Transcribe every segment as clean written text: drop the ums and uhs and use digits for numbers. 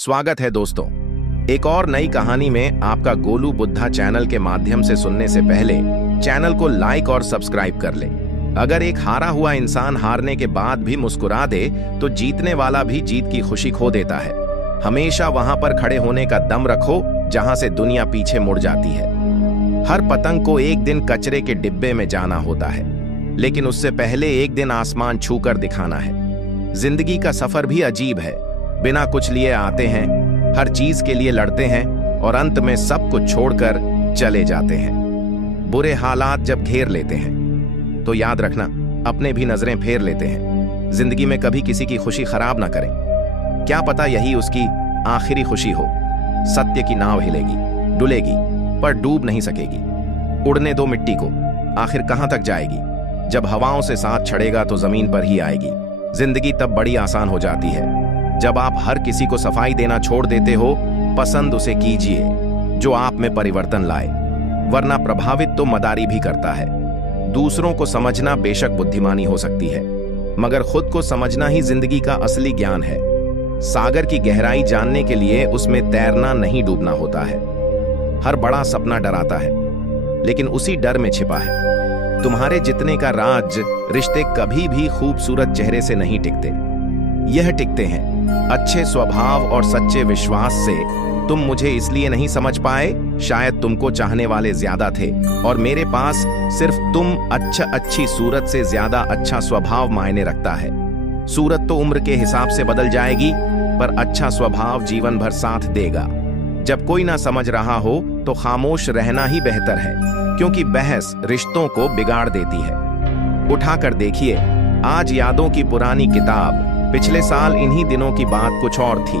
स्वागत है दोस्तों, एक और नई कहानी में आपका गोलू बुद्धा चैनल के माध्यम से सुनने से पहले चैनल को लाइक और सब्सक्राइब कर ले। अगर एक हारा हुआ इंसान हारने के बाद भी मुस्कुरा दे तो जीतने वाला भी जीत की खुशी खो देता है। हमेशा वहां पर खड़े होने का दम रखो जहां से दुनिया पीछे मुड़ जाती है। हर पतंग को एक दिन कचरे के डिब्बे में जाना होता है, लेकिन उससे पहले एक दिन आसमान छूकर दिखाना है। जिंदगी का सफर भी अजीब है। बिना कुछ लिए आते हैं, हर चीज के लिए लड़ते हैं और अंत में सब कुछ छोड़कर चले जाते हैं। बुरे हालात जब घेर लेते हैं तो याद रखना, अपने भी नजरें फेर लेते हैं। जिंदगी में कभी किसी की खुशी खराब ना करें, क्या पता यही उसकी आखिरी खुशी हो। सत्य की नाव हिलेगी, डुलेगी, पर डूब नहीं सकेगी। उड़ने दो मिट्टी को, आखिर कहां तक जाएगी। जब हवाओं से साथ छड़ेगा तो जमीन पर ही आएगी। जिंदगी तब बड़ी आसान हो जाती है जब आप हर किसी को सफाई देना छोड़ देते हो। पसंद उसे कीजिए जो आप में परिवर्तन लाए, वरना प्रभावित तो मदारी भी करता है। दूसरों को समझना बेशक बुद्धिमानी हो सकती है, मगर खुद को समझना ही जिंदगी का असली ज्ञान है। सागर की गहराई जानने के लिए उसमें तैरना नहीं डूबना होता है। हर बड़ा सपना डराता है, लेकिन उसी डर में छिपा है तुम्हारे जितने का राज। रिश्ते कभी भी खूबसूरत चेहरे से नहीं टिकते, यह टिकते हैं अच्छे स्वभाव और सच्चे विश्वास से। तुम मुझे इसलिए नहीं समझ पाए, शायद तुमको चाहने वाले ज्यादा थे और मेरे पास सिर्फ तुम। अच्छी सूरत से ज्यादा अच्छा स्वभाव मायने रखता है। सूरत तो उम्र के हिसाब से बदल जाएगी, पर अच्छा स्वभाव जीवन भर साथ देगा। जब कोई ना समझ रहा हो तो खामोश रहना ही बेहतर है, क्योंकि बहस रिश्तों को बिगाड़ देती है। उठाकर देखिए आज यादों की पुरानी किताब। पिछले साल इन्हीं दिनों की बात कुछ और थी।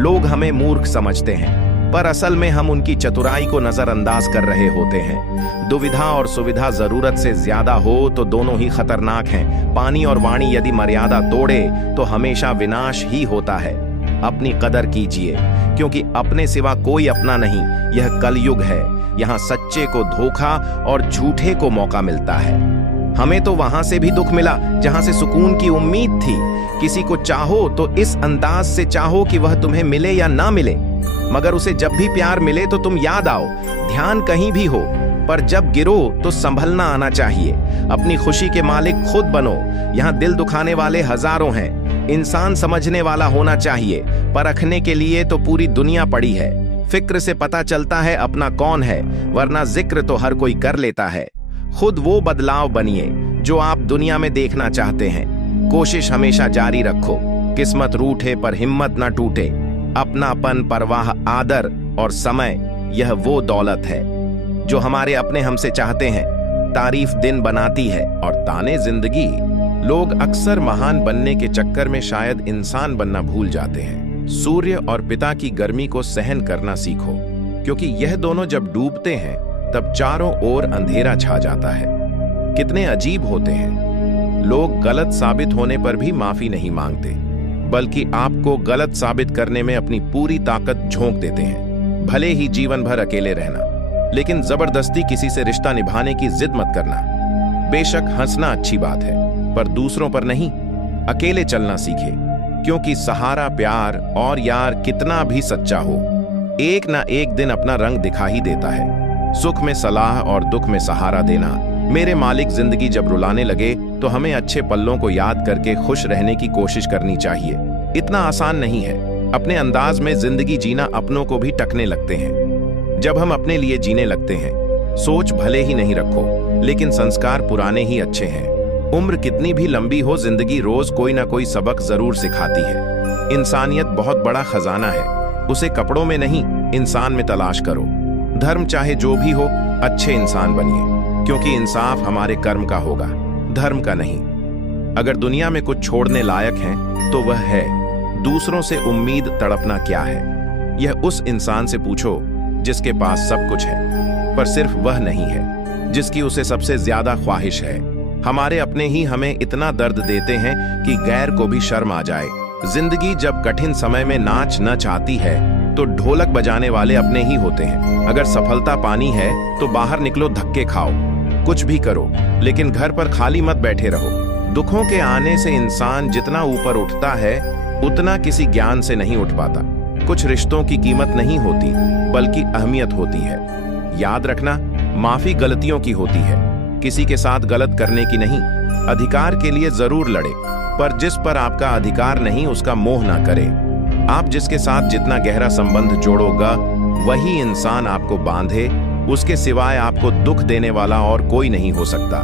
लोग हमें मूर्ख समझते हैं, पर असल में हम उनकी चतुराई को नजरअंदाज कर रहे होते हैं। दुविधा और सुविधा जरूरत से ज्यादा हो तो दोनों ही खतरनाक हैं। पानी और वाणी यदि मर्यादा तोड़े तो हमेशा विनाश ही होता है। अपनी कदर कीजिए, क्योंकि अपने सिवा कोई अपना नहीं। यह कलयुग है, यहाँ सच्चे को धोखा और झूठे को मौका मिलता है। हमें तो वहां से भी दुख मिला जहां से सुकून की उम्मीद थी। किसी को चाहो तो इस अंदाज से चाहो कि वह तुम्हें मिले या ना मिले, मगर उसे जब भी प्यार मिले तो तुम याद आओ। ध्यान कहीं भी हो, पर जब गिरो तो संभलना आना चाहिए। अपनी खुशी के मालिक खुद बनो। यहाँ दिल दुखाने वाले हजारों हैं। इंसान समझने वाला होना चाहिए, परखने के लिए तो पूरी दुनिया पड़ी है। फिक्र से पता चलता है अपना कौन है, वरना जिक्र तो हर कोई कर लेता है। खुद वो बदलाव बनिए जो आप दुनिया में देखना चाहते हैं। कोशिश हमेशा जारी रखो। किस्मत रूठे पर हिम्मत न टूटे। अपनापन, परवाह, आदर और समय, यह वो दौलत है जो हमारे अपने हमसे चाहते हैं। तारीफ दिन बनाती है और ताने जिंदगी। लोग अक्सर महान बनने के चक्कर में शायद इंसान बनना भूल जाते हैं। सूर्य और पिता की गर्मी को सहन करना सीखो, क्योंकि यह दोनों जब डूबते हैं तब चारों ओर अंधेरा छा जाता है। कितने अजीब होते हैं, लोग गलत साबित होने पर भी माफी नहीं मांगते, बल्कि आपको गलत साबित करने में अपनी पूरी ताकत झोंक देते हैं। भले ही जीवन भर अकेले रहना, लेकिन जबरदस्ती किसी से रिश्ता निभाने की जिद मत करना। बेशक हंसना अच्छी बात है, पर दूसरों पर नहीं। अकेले चलना सीखे, क्योंकि सहारा प्यार और यार कितना भी सच्चा हो, एक ना एक दिन अपना रंग दिखा ही देता है। सुख में सलाह और दुख में सहारा देना। मेरे मालिक जिंदगी जब रुलाने लगे तो हमें अच्छे पल्लों को याद करके खुश रहने की कोशिश करनी चाहिए। इतना आसान नहीं है। अपने अंदाज में जिंदगी जीना अपनों को भी टकने लगते हैं। जब हम अपने लिए जीने लगते हैं, सोच भले ही नहीं रखो, लेकिन संस्कार पुराने ही अच्छे हैं। उम्र कितनी भी लंबी हो, जिंदगी रोज कोई ना कोई सबक जरूर सिखाती है। इंसानियत बहुत बड़ा खजाना है, उसे कपड़ों में नहीं इंसान में तलाश करो। धर्म चाहे जो भी हो, अच्छे इंसान बनिए, क्योंकि इंसाफ हमारे कर्म का होगा, धर्म का नहीं। अगर दुनिया में कुछ छोड़ने लायक है तो वह है दूसरों से उम्मीद तड़पना क्या है। यह उस इंसान से पूछो जिसके पास सब कुछ है, पर सिर्फ वह नहीं है जिसकी उसे सबसे ज्यादा ख्वाहिश है। हमारे अपने ही हमें इतना दर्द देते हैं कि गैर को भी शर्म आ जाए। जिंदगी जब कठिन समय में नाच न चाहती है तो ढोलक बजाने वाले अपने ही होते हैं। अगर सफलता पानी है तो बाहर निकलो, धक्के खाओ, कुछ भी करो, लेकिन घर पर खाली मत बैठे रहो। दुखों के आने से इंसान जितना ऊपर उठता है, उतना किसी ज्ञान से नहीं उठ पाता। कुछ रिश्तों की कीमत नहीं होती बल्कि अहमियत होती है। याद रखना, माफी गलतियों की होती है, किसी के साथ गलत करने की नहीं। अधिकार के लिए जरूर लड़े, पर जिस पर आपका अधिकार नहीं उसका मोह ना करे। आप जिसके साथ जितना गहरा संबंध जोड़ोगा वही इंसान आपको बांधे, उसके सिवाय आपको दुख देने वाला और कोई नहीं हो सकता।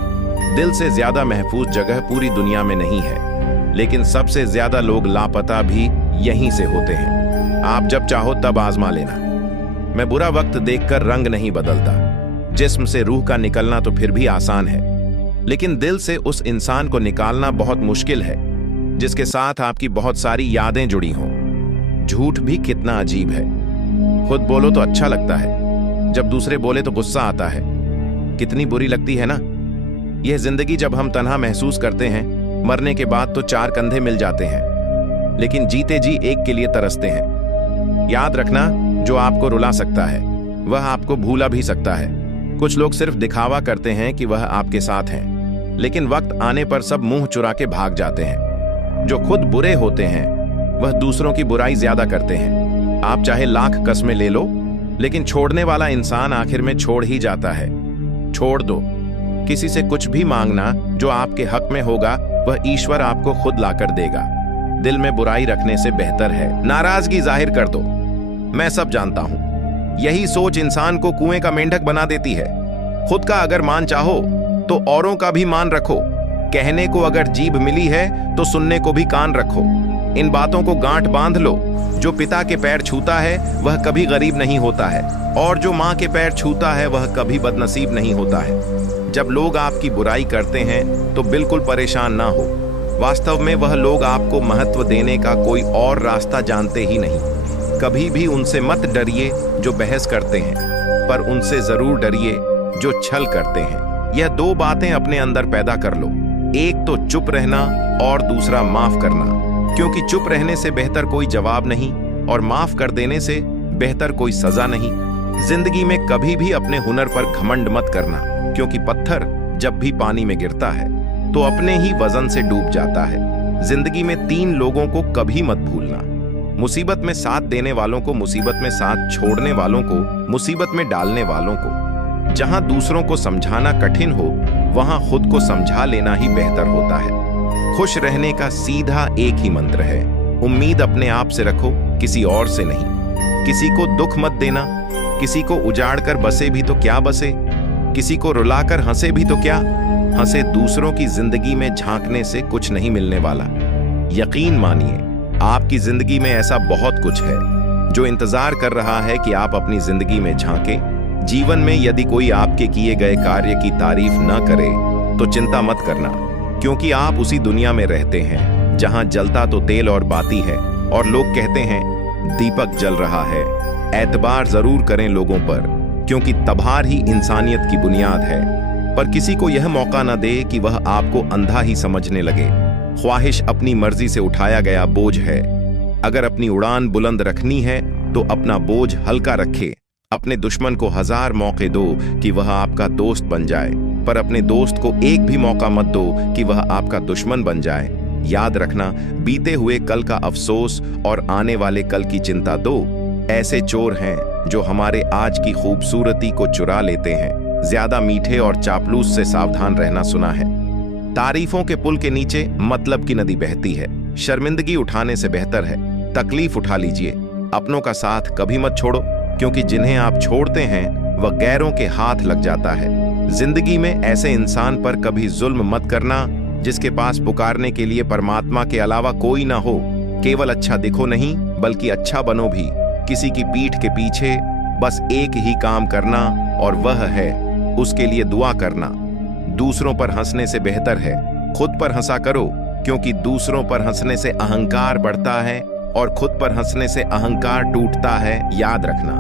दिल से ज्यादा महफूज जगह पूरी दुनिया में नहीं है, लेकिन सबसे ज्यादा लोग लापता भी यहीं से होते हैं। आप जब चाहो तब आजमा लेना। मैं बुरा वक्त देखकर रंग नहीं बदलता। जिस्म से रूह का निकलना तो फिर भी आसान है, लेकिन दिल से उस इंसान को निकालना बहुत मुश्किल है जिसके साथ आपकी बहुत सारी यादें जुड़ी हों। झूठ भी कितना अजीब है। खुद बोलो तो अच्छा लगता है, जब दूसरे बोले तो गुस्सा आता है। कितनी बुरी लगती है ना यह जिंदगी। जब हम तन्हा महसूस करते हैं, मरने के बाद तो चार कंधे मिल जाते हैं, लेकिन जीते जी एक के लिए तरसते हैं। याद रखना, जो आपको रुला सकता है वह आपको भूला भी सकता है। कुछ लोग सिर्फ दिखावा करते हैं कि वह आपके साथ हैं, लेकिन वक्त आने पर सब मुंह चुरा के भाग जाते हैं। जो खुद बुरे होते हैं वह दूसरों की बुराई ज्यादा करते हैं। आप चाहे लाख कस्में ले लो, लेकिन छोड़ने वाला इंसान आखिर में छोड़ ही जाता है। छोड़ दो। किसी से कुछ भी मांगना जो आपके हक में होगा वह ईश्वर आपको खुद लाकर देगा। दिल में बुराई रखने से बेहतर है नाराजगी जाहिर कर दो। मैं सब जानता हूं। यही सोच इंसान को कुएं का मेंढक बना देती है। खुद का अगर मान चाहो तो औरों का भी मान रखो। कहने को अगर जीभ मिली है तो सुनने को भी कान रखो। इन बातों को गांठ बांध लो। जो पिता के पैर छूता है वह कभी गरीब नहीं होता है, और जो माँ के पैर छूता है वह कभी बदनसीब नहीं होता है। जब लोग आपकी बुराई करते हैं तो बिल्कुल परेशान ना हो। वास्तव में वह लोग आपको महत्व देने का कोई और रास्ता जानते ही नहीं। कभी भी उनसे मत डरिए जो बहस करते हैं, पर उनसे जरूर डरिए जो छल करते हैं। यह दो बातें अपने अंदर पैदा कर लो। एक तो चुप रहना और दूसरा माफ करना, क्योंकि चुप रहने से बेहतर कोई जवाब नहीं और माफ कर देने से बेहतर कोई सजा नहीं। जिंदगी में कभी भी अपने हुनर पर घमंड मत करना, क्योंकि पत्थर जब भी पानी में गिरता है तो अपने ही वजन से डूब जाता है। जिंदगी में 3 लोगों को कभी मत भूलना। मुसीबत में साथ देने वालों को, मुसीबत में साथ छोड़ने वालों को, मुसीबत में डालने वालों को। जहां दूसरों को समझाना कठिन हो वहां खुद को समझा लेना ही बेहतर होता है। खुश रहने का सीधा एक ही मंत्र है, उम्मीद अपने आप से रखो, किसी और से नहीं। किसी को दुख मत देना। किसी को उजाड़ कर बसे भी तो क्या बसे, किसी को रुलाकर हंसे भी तो क्या हंसे। दूसरों की जिंदगी में झांकने से कुछ नहीं मिलने वाला। यकीन मानिए, आपकी जिंदगी में ऐसा बहुत कुछ है जो इंतजार कर रहा है कि आप अपनी जिंदगी में झांकें। जीवन में यदि कोई आपके किए गए कार्य की तारीफ न करे तो चिंता मत करना, क्योंकि आप उसी दुनिया में रहते हैं जहां जलता तो तेल और बाती है, और लोग कहते हैं दीपक जल रहा है। एतबार जरूर करें लोगों पर, क्योंकि तबार ही इंसानियत की बुनियाद है। पर किसी को यह मौका न दे कि वह आपको अंधा ही समझने लगे। ख्वाहिश अपनी मर्जी से उठाया गया बोझ है। अगर अपनी उड़ान बुलंद रखनी है तो अपना बोझ हल्का रखे। अपने दुश्मन को 1000 मौके दो कि वह आपका दोस्त बन जाए, पर अपने दोस्त को एक भी मौका मत दो कि वह आपका दुश्मन बन जाए। याद रखना, बीते हुए कल का अफसोस और आने वाले कल की चिंता दो ऐसे चोर हैं जो हमारे आज की खूबसूरती को चुरा लेते हैं। ज्यादा मीठे और चापलूस से सावधान रहना सुना है। तारीफों के पुल के नीचे मतलब की नदी बहती है। शर्मिंदगी उठाने से बेहतर है तकलीफ उठा लीजिए। अपनों का साथ कभी मत छोड़ो, क्योंकि जिन्हें आप छोड़ते हैं वह गैरों के हाथ लग जाता है। जिंदगी में ऐसे इंसान पर कभी जुल्म मत करना जिसके पास पुकारने के लिए परमात्मा के अलावा कोई ना हो। केवल अच्छा दिखो नहीं, बल्कि अच्छा बनो भी। किसी की पीठ के पीछे बस एक ही काम करना, और वह है उसके लिए दुआ करना। दूसरों पर हंसने से बेहतर है खुद पर हंसा करो, क्योंकि दूसरों पर हंसने से अहंकार बढ़ता है और खुद पर हंसने से अहंकार टूटता है। याद रखना,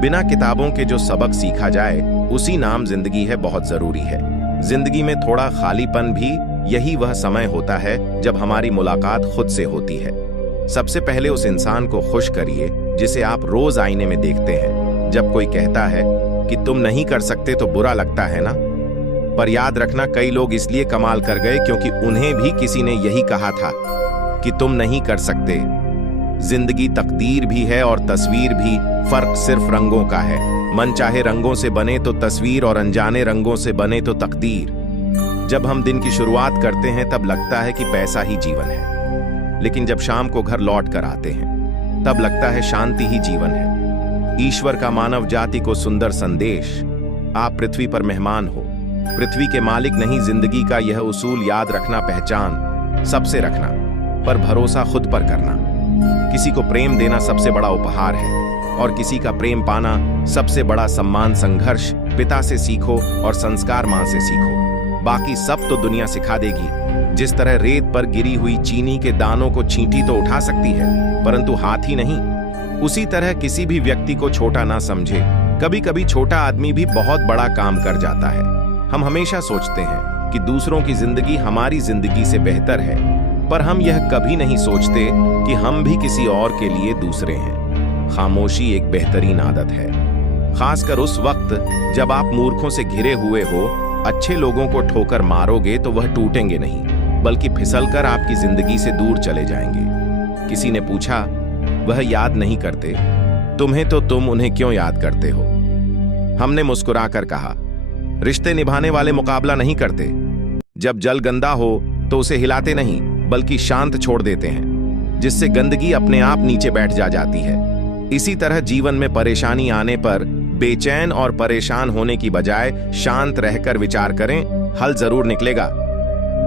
बिना किताबों के जो सबक सीखा जाए उसी नाम जिंदगी है बहुत जरूरी है। जिंदगी में थोड़ा खालीपन भी यही वह समय होता है जब हमारी मुलाकात खुद से होती है। सबसे पहले उस इंसान को खुश करिए जिसे आप रोज आईने में देखते हैं। जब कोई कहता है कि तुम नहीं कर सकते तो बुरा लगता है ना, पर याद रखना, कई लोग इसलिए कमाल कर गए क्योंकि उन्हें भी किसी ने यही कहा था कि तुम नहीं कर सकते। जिंदगी तकदीर भी है और तस्वीर भी, फर्क सिर्फ रंगों का है। मनचाहे रंगों से बने तो तस्वीर और अनजाने रंगों से बने तो तकदीर। जब हम दिन की शुरुआत करते हैं तब लगता है कि पैसा ही जीवन है, लेकिन जब शाम को घर लौट कर आते हैं तब लगता है शांति ही जीवन है। ईश्वर का मानव जाति को सुंदर संदेश, आप पृथ्वी पर मेहमान हो, पृथ्वी के मालिक नहीं। जिंदगी का यह उसूल याद रखना, पहचान सबसे रखना, पर भरोसा खुद पर करना। किसी को प्रेम देना सबसे बड़ा उपहार है और किसी का प्रेम पाना सबसे बड़ा सम्मान। संघर्ष पिता से सीखो और संस्कार मां से सीखो, बाकी सब तो दुनिया सिखा देगी। जिस तरह रेत पर गिरी हुई चीनी के दानों को चींटी तो उठा सकती है, परंतु हाथ ही नहीं। उसी तरह किसी भी व्यक्ति को छोटा ना समझे। कभी कभी छोटा आदमी भी बहुत बड़ा काम कर जाता है। हम हमेशा सोचते हैं कि दूसरों की जिंदगी हमारी जिंदगी से बेहतर है, पर हम यह कभी नहीं सोचते कि हम भी किसी और के लिए दूसरे हैं। खामोशी एक बेहतरीन आदत है, खासकर उस वक्त जब आप मूर्खों से घिरे हुए हो। अच्छे लोगों को ठोकर मारोगे तो वह टूटेंगे नहीं, बल्कि फिसलकर आपकी जिंदगी से दूर चले जाएंगे। किसी ने पूछा, वह याद नहीं करते तुम्हें तो तुम उन्हें क्यों याद करते हो? हमने मुस्कुराकर कहा, रिश्ते निभाने वाले मुकाबला नहीं करते। जब जल गंदा हो तो उसे हिलाते नहीं, बल्कि शांत छोड़ देते हैं, जिससे गंदगी अपने आप नीचे बैठ जाती है। इसी तरह जीवन में परेशानी आने पर बेचैन और परेशान होने की बजाय शांत रहकर विचार करें, हल जरूर निकलेगा।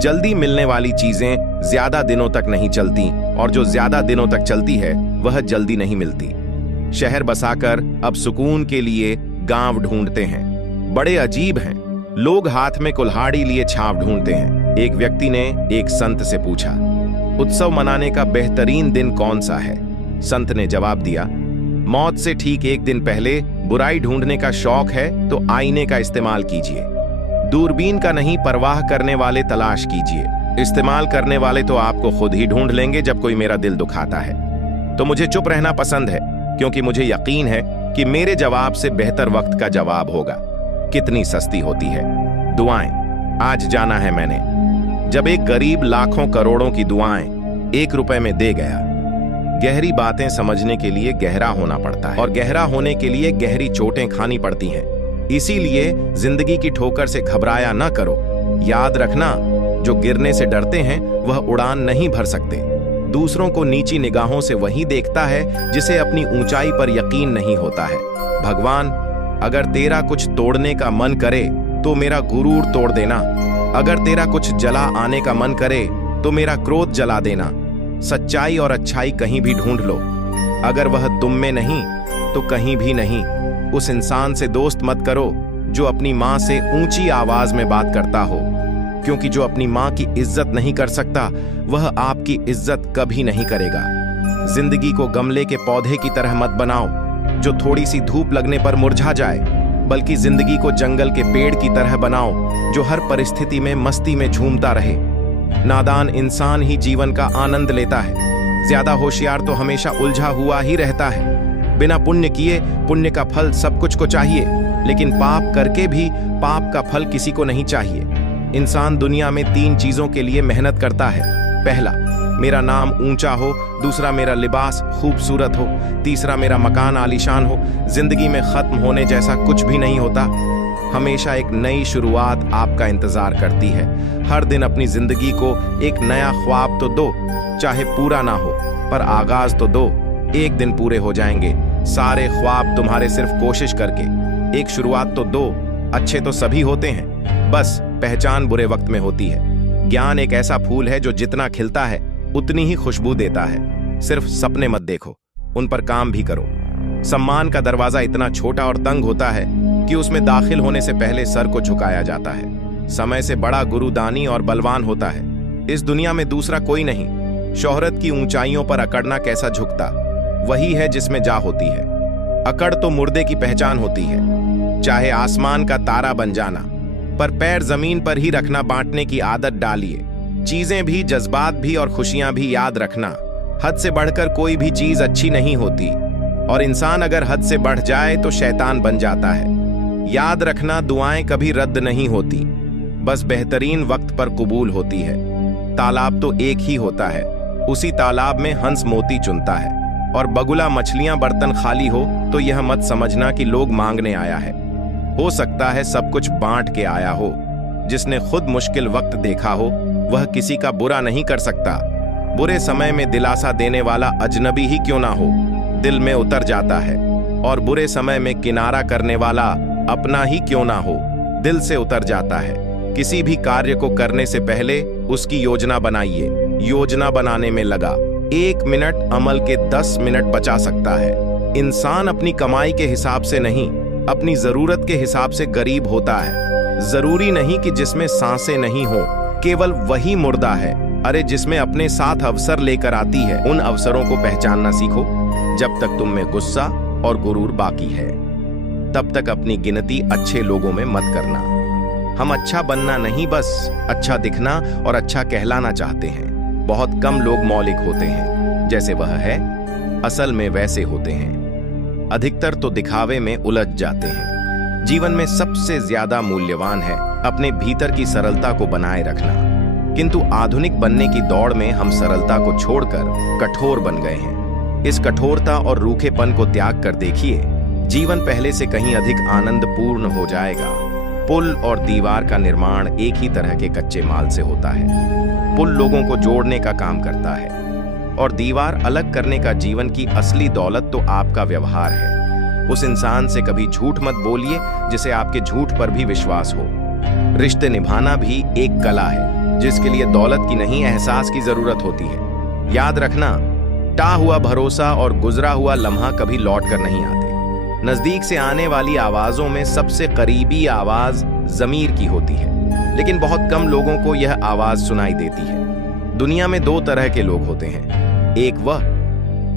जल्दी मिलने वाली चीजें ज्यादा दिनों तक नहीं चलती, और जो ज्यादा दिनों तक चलती है वह जल्दी नहीं मिलती। शहर बसाकर अब सुकून के लिए गांव ढूंढते हैं। बड़े अजीब हैं, लोग हाथ में कुल्हाड़ी लिए छाप ढूंढते हैं। एक व्यक्ति ने एक संत से पूछा, उत्सव मनाने का बेहतरीन दिन कौन सा है? संत ने जवाब दिया, मौत से ठीक एक दिन पहले बुराई ढूंढने का शौक है तो आईने का इस्तेमाल कीजिए। दूरबीन का नहीं, परवाह करने वाले तलाश कीजिए। इस्तेमाल करने वाले तो आपको खुद ही ढूंढ लेंगे जब कोई मेरा दिल दुखाता है। तो मुझे चुप रहना पसंद है, क्योंकि मुझे यकीन है कि मेरे जवाब से बेहतर वक्त का जवाब होगा। कितनी सस्ती होती है दुआएं। आज जाना है मैंने, जब एक गरीब लाखों करोड़ों की दुआएं 1 रुपए में दे गया। गहरी बातें समझने के लिए गहरा होना पड़ता है, और गहरा होने के लिए गहरी चोटें खानी पड़ती हैं। इसीलिए जिंदगी की ठोकर से घबराया न करो। याद रखना, जो गिरने से डरते हैं वह उड़ान नहीं भर सकते। दूसरों को नीची निगाहों से वही देखता है जिसे अपनी ऊंचाई पर यकीन नहीं होता है। भगवान, अगर तेरा कुछ तोड़ने का मन करे तो मेरा गुरूर तोड़ देना। अगर तेरा कुछ जला आने का मन करे तो मेरा क्रोध जला देना। सच्चाई और अच्छाई कहीं भी ढूंढ लो, अगर वह तुम में नहीं तो कहीं भी नहीं। उस इंसान से दोस्त मत करो जो अपनी माँ से ऊंची आवाज में बात करता हो, क्योंकि जो अपनी माँ की इज्जत नहीं कर सकता वह आपकी इज्जत कभी नहीं करेगा। जिंदगी को गमले के पौधे की तरह मत बनाओ जो थोड़ी सी धूप लगने पर मुरझा जाए, बल्कि जिंदगी को जंगल के पेड़ की तरह बनाओ जो हर परिस्थिति में मस्ती में झूमता रहे। नादान इंसान ही जीवन का आनंद लेता है, ज्यादा होशियार तो हमेशा उलझा हुआ ही रहता है। बिना पुण्य किए पुण्य का फल सब कुछ को चाहिए, लेकिन पाप करके भी पाप का फल किसी को नहीं चाहिए। इंसान दुनिया में 3 चीजों के लिए मेहनत करता है। पहला, मेरा नाम ऊंचा हो। दूसरा, मेरा लिबास खूबसूरत हो। तीसरा, मेरा मकान आलीशान हो। जिंदगी में खत्म होने जैसा कुछ भी नहीं होता। हमेशा एक नई शुरुआत आपका इंतजार करती है। हर दिन अपनी जिंदगी को एक नया ख्वाब तो दो, चाहे पूरा ना हो, पर आगाज तो दो। एक दिन पूरे हो जाएंगे सारे ख्वाब तुम्हारे सिर्फ कोशिश करके। एक शुरुआत तो दो। अच्छे तो सभी होते हैं, बस पहचान बुरे वक्त में होती है। ज्ञान एक ऐसा फूल है जो जितना खिलता है उतनी ही खुशबू देता है। सिर्फ सपने मत देखो, उन पर काम भी करो। सम्मान का दरवाजा इतना छोटा और तंग होता है कि उसमें दाखिल होने से पहले सर को झुकाया जाता है। समय से बड़ा गुरु दानी और बलवान होता है। इस दुनिया में दूसरा कोई नहीं। शोहरत की ऊंचाइयों पर अकड़ना कैसा झुकता, वही है जिसमें जा होती है। अकड़ तो मुर्दे की पहचान होती है। चाहे आसमान का तारा बन जाना, पर पैर जमीन पर ही रखना। बांटने की आदत डालिए, चीजें भी, जज्बात भी और खुशियां भी। याद रखना, हद से बढ़कर कोई भी चीज अच्छी नहीं होती, और इंसान अगर हद से बढ़ जाए तो शैतान बन जाता है। याद रखना, दुआएं कभी रद्द नहीं होती, बस बेहतरीन वक्त पर कबूल होती है। तालाब तो एक ही होता है, उसी तालाब में हंस मोती चुनता है। और बगुला मछलियां बर्तन खाली हो तो यह मत समझना कि लोग मांगने आया है। हो सकता है सब कुछ बांट के आया हो। जिसने खुद मुश्किल वक्त देखा हो वह किसी का बुरा नहीं कर सकता। बुरे समय में दिलासा देने वाला अजनबी ही क्यों ना हो, दिल में उतर जाता है। और बुरे समय में किनारा करने वाला अपना ही क्यों ना हो, दिल से उतर जाता है। किसी भी कार्य को करने से पहले उसकी योजना बनाइए। योजना बनाने में लगा 1 मिनट अमल के 10 मिनट बचा सकता है। इंसान अपनी कमाई के हिसाब से नहीं, अपनी जरूरत के हिसाब से गरीब होता है। जरूरी नहीं कि जिसमें सांसें नहीं हो केवल वही मुर्दा है। अरे जिसमें अपने साथ अवसर लेकर आती है, उन अवसरों को पहचानना सीखो। जब तक तुम में गुस्सा और गुरूर बाकी है तब तक अपनी गिनती अच्छे लोगों में मत करना। हम अच्छा बनना नहीं, बस अच्छा दिखना और अच्छा कहलाना चाहते हैं। बहुत कम लोग मौलिक होते हैं, जैसे वह है असल में वैसे होते हैं। अधिकतर तो दिखावे में उलझ जाते हैं। जीवन में सबसे ज्यादा मूल्यवान है अपने भीतर की सरलता को बनाए रखना। किंतु आधुनिक बनने की दौड़ में हम सरलता को छोड़कर कठोर बन गए हैं। इस कठोरता और रूखेपन को त्याग कर देखिए, जीवन पहले से कहीं अधिक आनंदपूर्ण हो जाएगा। पुल और दीवार का निर्माण एक ही तरह के कच्चे माल से होता है। पुल लोगों को जोड़ने का काम करता है और दीवार अलग करने का। जीवन की असली दौलत तो आपका व्यवहार है। उस इंसान से कभी झूठ मत बोलिए जिसे आपके झूठ पर भी विश्वास हो। रिश्ते निभाना भी एक कला है जिसके लिए दौलत की नहीं, एहसास की जरूरत होती है। याद रखना, टा हुआ भरोसा और गुजरा हुआ लम्हा कभी लौट कर नहीं आते। नजदीक से आने वाली आवाजों में सबसे करीबी आवाज जमीर की होती है, लेकिन बहुत कम लोगों को यह आवाज सुनाई देती है। दुनिया में 2 तरह के लोग होते हैं, एक वह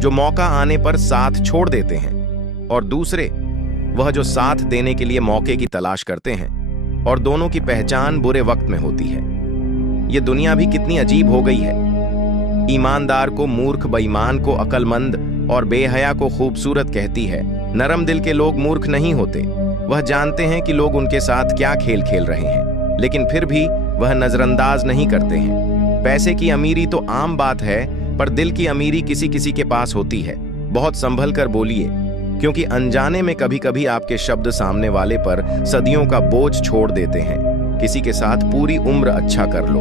जो मौका आने पर साथ छोड़ देते हैं और दूसरे वह जो साथ देने के लिए मौके की तलाश करते हैं। और दोनों की पहचान बुरे वक्त में होती है। यह दुनिया भी कितनी अजीब हो गई है। ईमानदार को मूर्ख, बेईमान को अक्लमंद और बेहया को खूबसूरत कहती है। नरम दिल के लोग मूर्ख नहीं होते। वह जानते हैं कि लोग उनके साथ क्या खेल खेल रहे हैं, लेकिन फिर भी वह नजरअंदाज नहीं करते हैं। पैसे की अमीरी तो आम बात है, पर दिल की अमीरी किसी किसी के पास होती है। बहुत संभल कर बोलिए, क्योंकि अनजाने में कभी कभी आपके शब्द सामने वाले पर सदियों का बोझ छोड़ देते हैं। किसी के साथ पूरी उम्र अच्छा कर लो,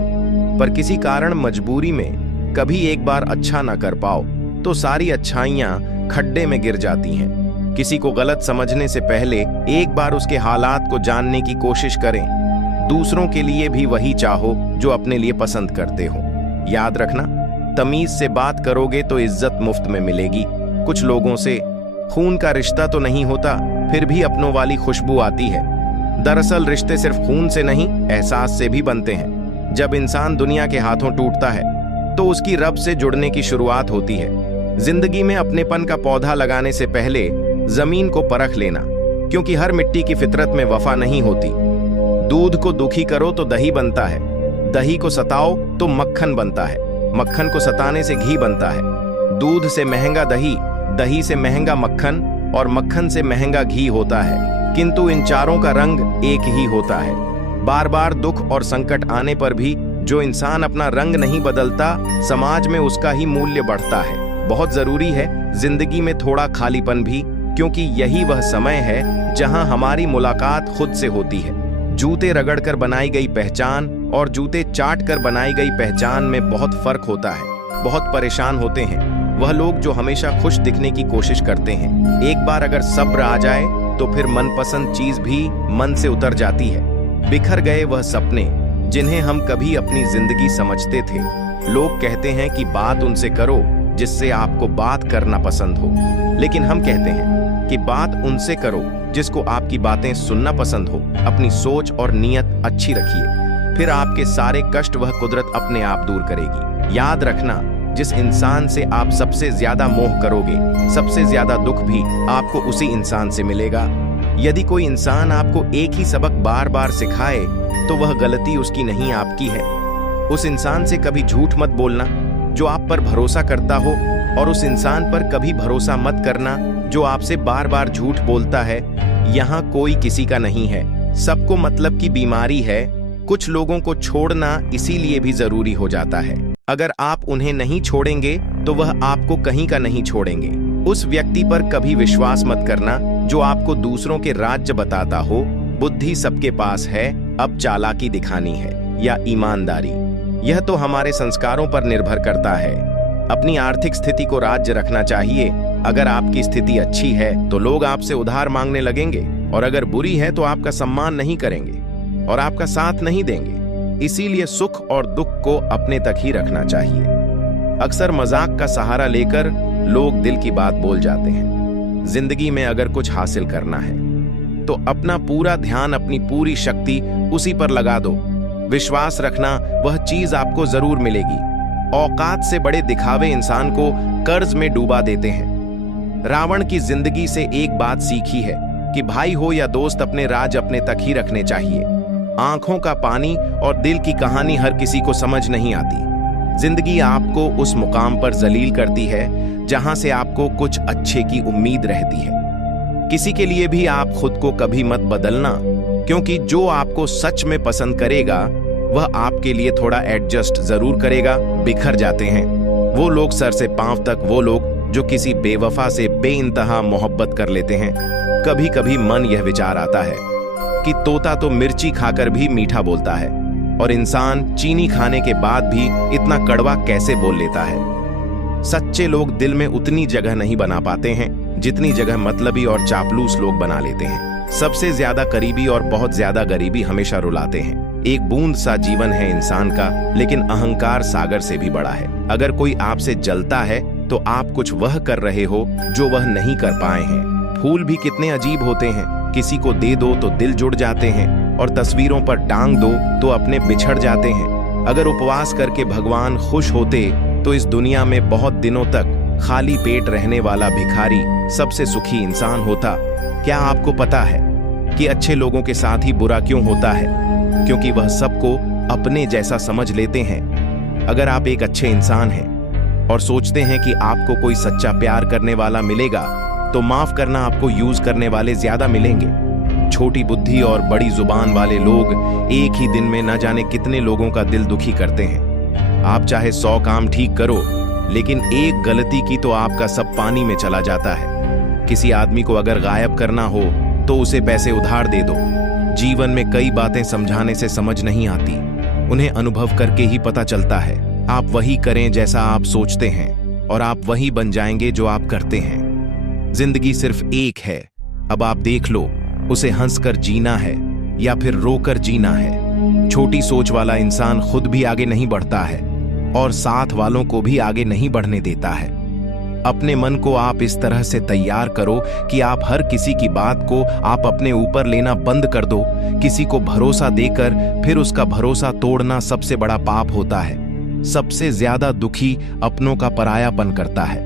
पर किसी कारण मजबूरी में कभी एक बार अच्छा ना कर पाओ तो सारी अच्छाइयां खड्डे में गिर जाती हैं। किसी को गलत समझने से पहले एक बार उसके हालात को जानने की कोशिश करें। दूसरों के लिए भी वही चाहो जो अपने लिए पसंद करते हो। याद रखना, तमीज से बात करोगे तो इज्जत मुफ्त में मिलेगी। कुछ लोगों से खून का रिश्ता तो नहीं होता, फिर भी अपनों वाली खुशबू आती है। दरअसल रिश्ते सिर्फ खून से नहीं, एहसास से भी बनते हैं। जब इंसान दुनिया के हाथों टूटता है तो उसकी रब से जुड़ने की शुरुआत होती है। जिंदगी में अपनेपन का पौधा लगाने से पहले जमीन को परख लेना, क्योंकि हर मिट्टी की फितरत में वफा नहीं होती। दूध को दुखी करो तो दही बनता है, दही को सताओ तो मक्खन बनता है, मक्खन को सताने से घी बनता है। दूध से महंगा दही, दही से महंगा मक्खन और मक्खन से महंगा घी होता है, किंतु इन चारों का रंग एक ही होता है। बार बार दुख और संकट आने पर भी जो इंसान अपना रंग नहीं बदलता, समाज में उसका ही मूल्य बढ़ता है। बहुत जरूरी है जिंदगी में थोड़ा खालीपन भी, क्योंकि यही वह समय है जहां हमारी मुलाकात खुद से होती है। जूते रगड़कर बनाई गई पहचान और जूते चाट कर बनाई गई पहचान में बहुत फर्क होता है। बहुत परेशान होते हैं वह लोग जो हमेशा खुश दिखने की कोशिश करते हैं। एक बार अगर सब्र आ जाए तो फिर मनपसंद चीज भी मन से उतर जाती है। बिखर गए वह सपने जिन्हें हम कभी अपनी जिंदगी समझते थे। लोग कहते हैं कि बात उनसे करो जिससे आपको बात करना पसंद हो, लेकिन हम कहते हैं कि बात उनसे करो जिसको आपकी बातें सुनना पसंद हो। अपनी सोच और नीयत अच्छी रखिए, फिर आपके सारे कष्ट वह कुदरत अपने आप दूर करेगी। याद रखना, जिस इंसान से आप सबसे ज्यादा मोह करोगे, सबसे ज्यादा दुख भी आपको उसी इंसान से मिलेगा। यदि कोई इंसान आपको एक ही सबक बार बार सिखाए तो वह गलती उसकी नहीं, आपकी है। उस इंसान से कभी झूठ मत बोलना जो आप पर भरोसा करता हो, और उस इंसान पर कभी भरोसा मत करना जो आपसे बार बार झूठ बोलता है। यहाँ कोई किसी का नहीं है, सबको मतलब की बीमारी है। कुछ लोगों को छोड़ना इसीलिए भी जरूरी हो जाता है। अगर आप उन्हें नहीं छोड़ेंगे तो वह आपको कहीं का नहीं छोड़ेंगे। उस व्यक्ति पर कभी विश्वास मत करना जो आपको दूसरों के राज्य बताता हो। बुद्धि सबके पास है, अब चालाकी दिखानी है या ईमानदारी, यह तो हमारे संस्कारों पर निर्भर करता है। अपनी आर्थिक स्थिति को राज्य रखना चाहिए। अगर आपकी स्थिति अच्छी है तो लोग आपसे उधार मांगने लगेंगे, और अगर बुरी है तो आपका सम्मान नहीं करेंगे और आपका साथ नहीं देंगे। इसीलिए सुख और दुख को अपने तक ही रखना चाहिए। अक्सर मजाक का सहारा लेकर लोग दिल की बात बोल जाते हैं। जिंदगी में अगर कुछ हासिल करना है तो अपना पूरा ध्यान, अपनी पूरी शक्ति उसी पर लगा दो। विश्वास रखना, वह चीज आपको जरूर मिलेगी। औकात से बड़े दिखावे इंसान को कर्ज में डूबा देते हैं। रावण की जिंदगी से एक बात सीखी है कि भाई हो या दोस्त, अपने राज अपने तक ही रखने चाहिए। आंखों का पानी और दिल की कहानी हर किसी को समझ नहीं आती। जिंदगी आपको उस मुकाम पर जलील करती है जहां से आपको कुछ अच्छे की उम्मीद रहती है। किसी के लिए भी आप खुद को कभी मत बदलना, क्योंकि जो आपको सच में पसंद करेगा वह आपके लिए थोड़ा एडजस्ट जरूर करेगा। बिखर जाते हैं वो लोग सर से पांव तक, वो लोग जो किसी बेवफा से बेइंतहा मोहब्बत कर लेते हैं। कभी कभी मन यह विचार आता है कि तोता तो मिर्ची खाकर भी मीठा बोलता है, और इंसान चीनी खाने के बाद भी इतना कड़वा कैसे बोल लेता है। सच्चे लोग दिल में उतनी जगह नहीं बना पाते हैं जितनी जगह मतलबी और चापलूस लोग बना लेते हैं। सबसे ज्यादा करीबी और बहुत ज्यादा गरीबी हमेशा रुलाते हैं। एक बूंद सा जीवन है इंसान का, लेकिन अहंकार सागर से भी बड़ा है। अगर कोई आपसे जलता है तो आप कुछ वह कर रहे हो जो वह नहीं कर पाए हैं। फूल भी कितने अजीब होते हैं, किसी को दे दो तो दिल जुड़ जाते हैं, और तस्वीरों पर टांग दो तो अपने बिछड़ जाते हैं। अगर उपवास करके भगवान खुश होते तो इस दुनिया में बहुत दिनों तक खाली पेट रहने वाला भिखारी सबसे सुखी इंसान होता। क्या आपको पता है कि अच्छे लोगों के साथ ही बुरा क्यों होता है? क्योंकि वह सबको अपने जैसा समझ लेते हैं। अगर आप एक अच्छे इंसान हैं और सोचते हैं कि आपको कोई सच्चा प्यार करने वाला मिलेगा, तो माफ करना, आपको यूज करने वाले ज्यादा मिलेंगे। छोटी बुद्धि और बड़ी जुबान वाले लोग एक ही दिन में न जाने कितने लोगों का दिल दुखी करते हैं। आप चाहे 100 काम ठीक करो, लेकिन एक गलती की तो आपका सब पानी में चला जाता है। किसी आदमी को अगर गायब करना हो तो उसे पैसे उधार दे दो। जीवन में कई बातें समझाने से समझ नहीं आती, उन्हें अनुभव करके ही पता चलता है। आप वही करें जैसा आप सोचते हैं, और आप वही बन जाएंगे जो आप करते हैं। जिंदगी सिर्फ एक है, अब आप देख लो, उसे हंसकर जीना है या फिर रोकर जीना है। छोटी सोच वाला इंसान खुद भी आगे नहीं बढ़ता है और साथ वालों को भी आगे नहीं बढ़ने देता है। अपने मन को आप इस तरह से तैयार करो कि आप हर किसी की बात को आप अपने ऊपर लेना बंद कर दो। किसी को भरोसा देकर फिर उसका भरोसा तोड़ना सबसे बड़ा पाप होता है। सबसे ज्यादा दुखी अपनों का परायापन करता है।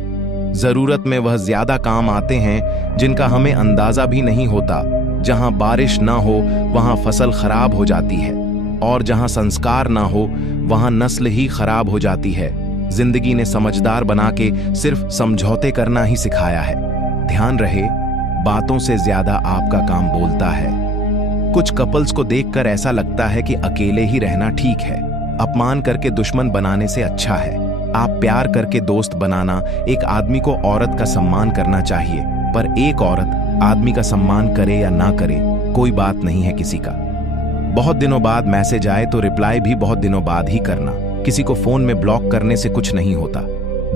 जरूरत में वह ज्यादा काम आते हैं जिनका हमें अंदाजा भी नहीं होता। जहां बारिश ना हो वहां फसल खराब हो जाती है, और जहां संस्कार ना हो वहां नस्ल ही खराब हो जाती है। जिंदगी ने समझदार बना के सिर्फ समझौते करना ही सिखाया है। ध्यान रहे, बातों से ज्यादा आपका काम बोलता है। कुछ कपल्स को देखकर ऐसा लगता है कि अकेले ही रहना ठीक है। अपमान करके दुश्मन बनाने से अच्छा है आप प्यार करके दोस्त बनाना। एक आदमी को औरत का सम्मान करना चाहिए, पर एक औरत आदमी का सम्मान करे या ना करे, कोई बात नहीं है किसी का। बहुत दिनों बाद मैसेज आए तो रिप्लाई भी बहुत दिनों बाद ही करना। किसी को फोन में ब्लॉक करने से कुछ नहीं होता।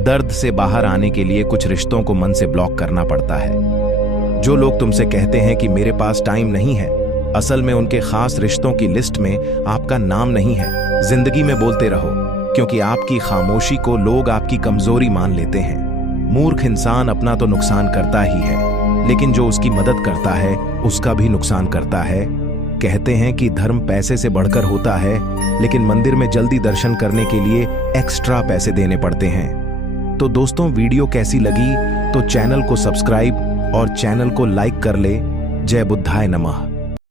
दर्द से बाहर आने के लिए कुछ रिश्तों को मन से ब्लॉक करना पड़ता है। जो लोग तुमसे कहते हैं कि मेरे पास टाइम नहीं है, असल में उनके खास रिश्तों की लिस्ट में आपका नाम नहीं है। जिंदगी में बोलते रहो, क्योंकि आपकी खामोशी को लोग आपकी कमजोरी मान लेते हैं। मूर्ख इंसान अपना तो नुकसान करता ही है, लेकिन जो उसकी मदद करता है उसका भी नुकसान करता है। कहते हैं कि धर्म पैसे से बढ़कर होता है, लेकिन मंदिर में जल्दी दर्शन करने के लिए एक्स्ट्रा पैसे देने पड़ते हैं। तो दोस्तों, वीडियो कैसी लगी तो चैनल को सब्सक्राइब और चैनल को लाइक कर ले। जय बुद्धाय नमः।